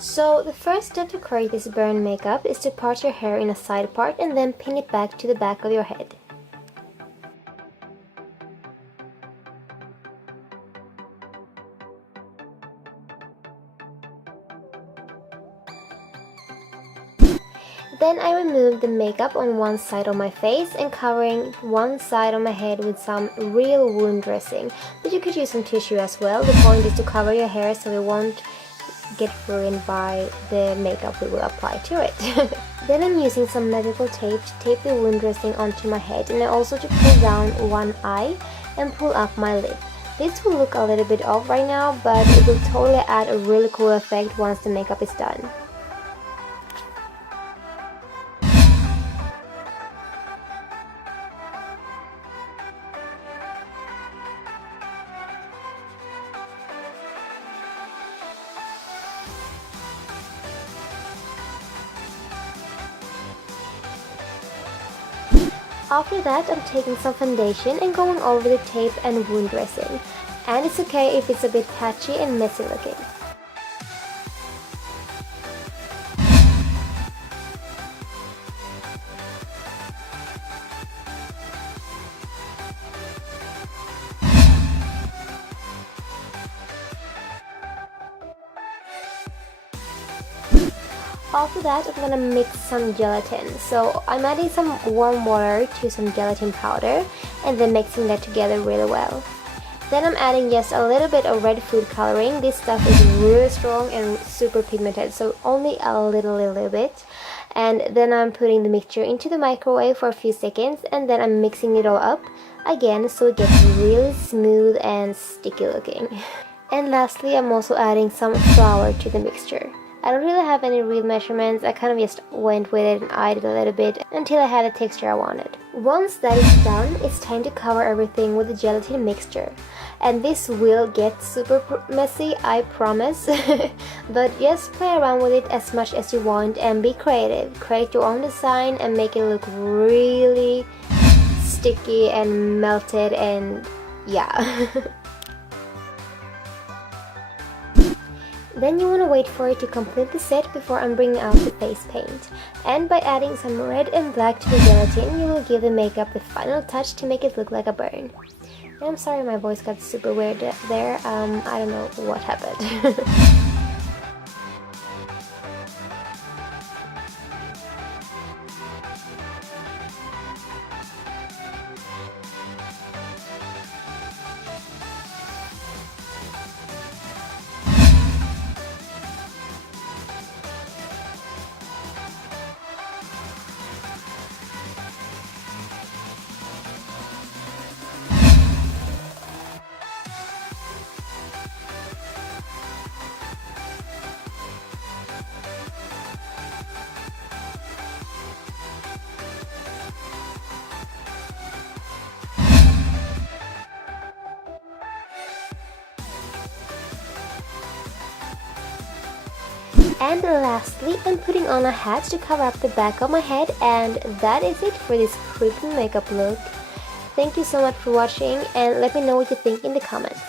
So the first step to create this burn makeup is to part your hair in a side part and then pin it back to the back of your head. Then I removed the makeup on one side of my face and covering one side of my head with some real wound dressing, but you could use some tissue as well. The point is to cover your hair so it won't get ruined by the makeup we will apply to it. Then I'm using some medical tape to tape the wound dressing onto my head, and also to pull down one eye and pull up my lip. This will look a little bit off right now, but it will totally add a really cool effect once the makeup is done. After that, I'm taking some foundation and going over the tape and wound dressing. And it's okay if it's a bit patchy and messy looking. After that, I'm gonna mix some gelatin. So I'm adding some warm water to some gelatin powder and then mixing that together really well. Then I'm adding just a little bit of red food coloring. This stuff is really strong and super pigmented, so only a little bit. And then I'm putting the mixture into the microwave for a few seconds, and then I'm mixing it all up again so it gets really smooth and sticky looking. And lastly, I'm also adding some flour to the mixture. I don't really have any real measurements, I kind of just went with it and eyed it a little bit until I had the texture I wanted. Once that is done, it's time to cover everything with the gelatin mixture. And this will get super messy, I promise. But just play around with it as much as you want and be creative. Create your own design and make it look really sticky and melted and yeah. Then you want to wait for it to complete the set before I'm bringing out the face paint. And by adding some red and black to the gelatin, you will give the makeup the final touch to make it look like a burn. And I'm sorry my voice got super weird there, I don't know what happened. And lastly, I'm putting on a hat to cover up the back of my head, and that is it for this creepy makeup look. Thank you so much for watching, and let me know what you think in the comments.